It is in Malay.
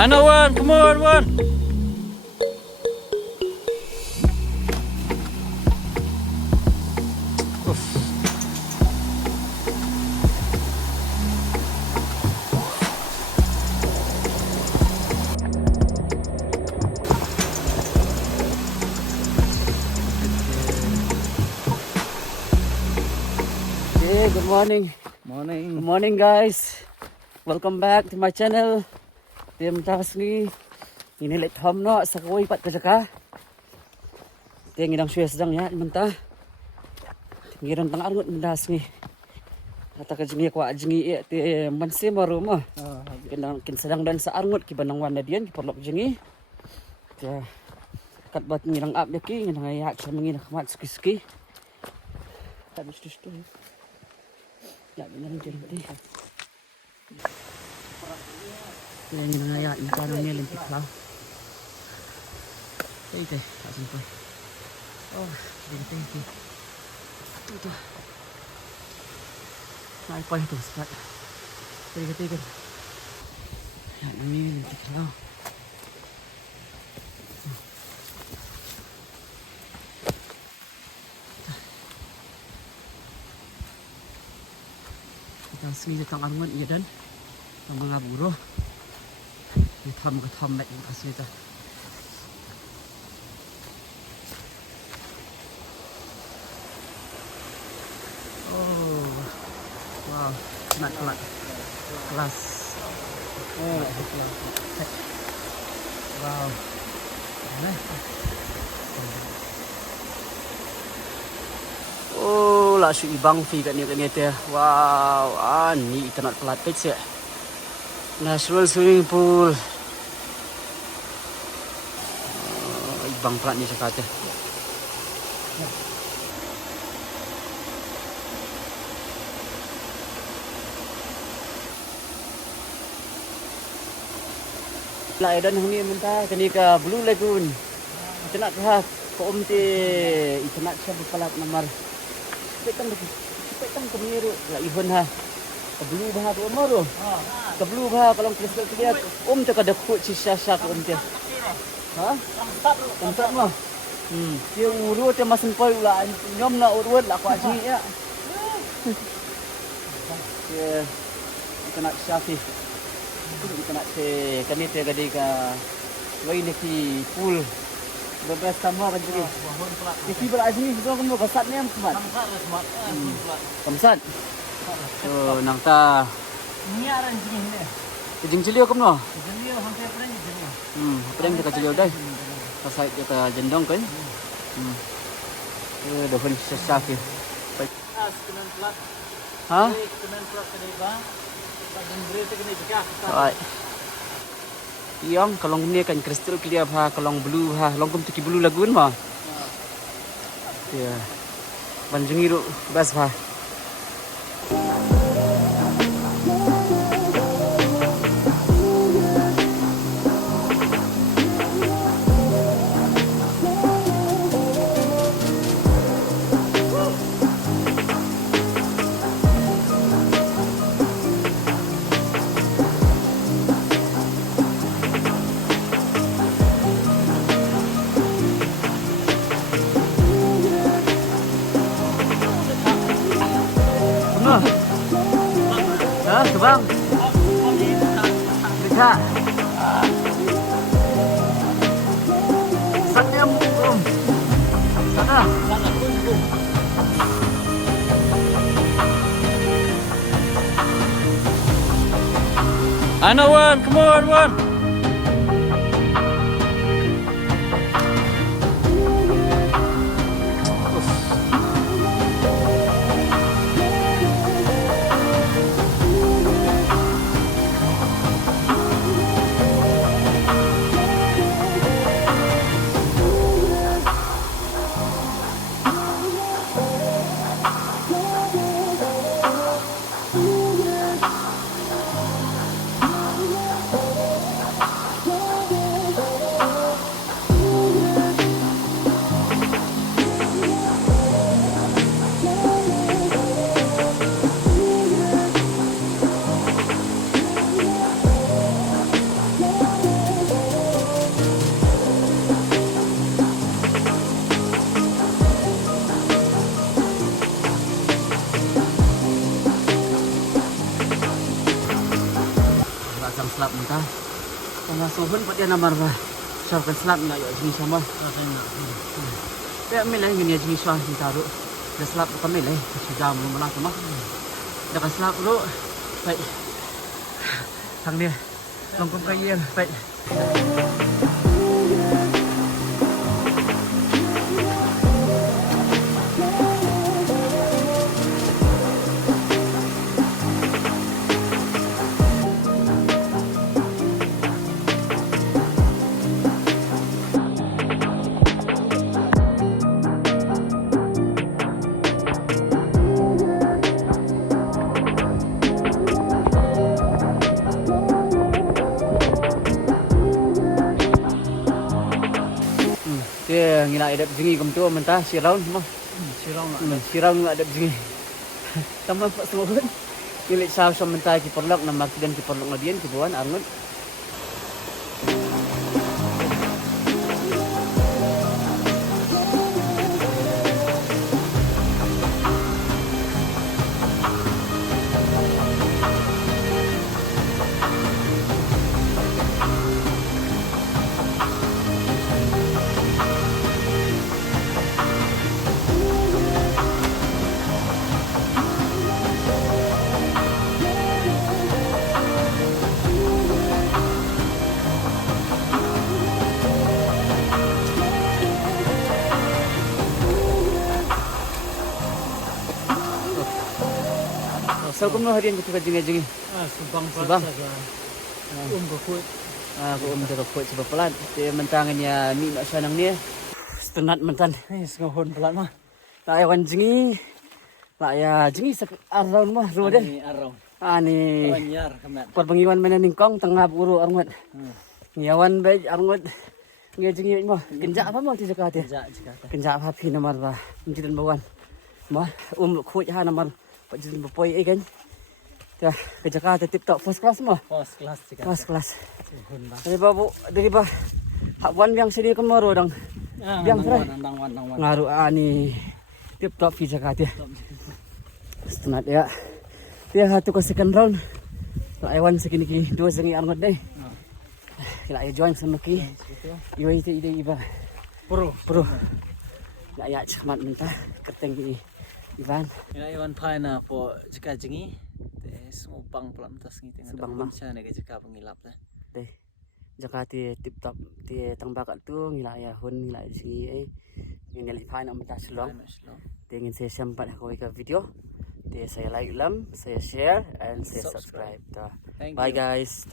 Ano, Juan? Come on, Juan. Hey, good morning. Good morning, guys. Welcome back to my channel. Tim Tasni. Inilit ham no sa kuwi pat ka. Ting idang suya sedang ya menta. Ngiran tang arngut mendas ni. Kata ka jingi kwa jingi ti mansi maru mo. Kin sedang dan sa arngut ki banang wan dian ki perlok jingi. Ya. Kat bat ngirang ap ki ngang ayak sa mangin khamat ski. Tak bistus tu. Ya benar jadi. Ya ini naya ini kan ni lentik lah. Itu tak sampai. Oh, jadi tinggi. Itu. Naik pun tu sekat. Tiga. Ya ini lentik lah. Kita sini datang arngut ya dan mga buro. Katham back yung kasi ito. Oh, wow, not class. Oh, wow. Oh, langsung ibang fi kat ni teh. Wow, ni itanat pelatih sih. Natural swimming pool. Ibang plat ni cakap tu. Lah edan ni mentah kini ke Blue Lagoon. Kita nak ke umti itu nak siapa pelat nomor. Petang kemiru lah ihun ha. Ke Blue bah tu umur. Ke Blue bah kalau kristal dia tak ada kut sisa ke umti. Ha? Tempat mah. Dia urut dia masih poi ulah nyom nak urut lah kuat sini ya. Ya. Kita nak syafi. Kita nak se kami te gadi ka lain ki pool. Bebas sama kan jadi. Di belah sini kita kamu besar ni amat. Kamsat. So nang ta ni aran sini ni. Kejing cilio kamu no? Cilio hampir apa ni cilio. Apa kita cilio dah. Pasal kita jendong kan. Dah pun syafi. Kenan plat. Ha? Kenan plat kedai ba. Right. Yang kalau ni kan kristal clear ha, kalau blue ha, longkum tu ki Blue Lagoon ha. Ya. Banjungi ru bas ha. Bang. Bisa. Saknya belum. Sana. Ano, Juan? Come on, Juan. sohon pa dia namar ba. Sarkan slap na yo jini sama. Kaya milay gini jini sa taro. Da slap ka milay. Si jam mo lang sama. Da ka slap lo. Pai. Thằng dia. Long kom kayen. Pai. Dia ngila adap jingi kum tu mentah siraun mah. Siraun adap jingi. Tama pa semua. Ngilit sa mentah ki perlok na magdan ki perlok na dian ki buan arngon. So kum no harian kita jingi. Subang. Gokut. Ko gokut sebab pelan. Dia mentangannya mi mak sanang ni. Setenat mentan. Ngohon pelan mah. Tak awan jingi. Tak ya jingi sak around mah rudan. Ni arong. Ani. Anyar kamat. Perbengiwan mana ningkong tengah buru arngot. Nyawan baik arngot. Ngai jingi mah. Kenjak apa mau ti jakat dia. Kenjak apa pi nomor ba. Menjidan bawan. Mah khoi ha nomor. Pajin bapoi kan. Ya, ke Jakarta tip top first class mah. First class jika. First class. Ngohon ba. Dari ba hak wan yang sedi kemaro dang. Yang terakhir. Nang wan. Ngaru ani tip top di Jakarta. Setengah ya. Dia satu ke second round. Laiwan segini ki dua sengi arngot deh. Kila ya join sama ki. Iwa itu ide iba. Pro. Nak ya cemat mentah kerteng ini. Ivan. Iwan pai na po jika jingi. Subang pelan tas ngi tengah. Subang mah. Sana ke jika pengilap dah. Deh. Jakarta tip top ti tangbakat tu ngila ya hun ngila si ini lipat nak mentah selong. Dia ingin saya sempat aku ke video. Dia saya like lam, saya share and saya subscribe. Bye guys.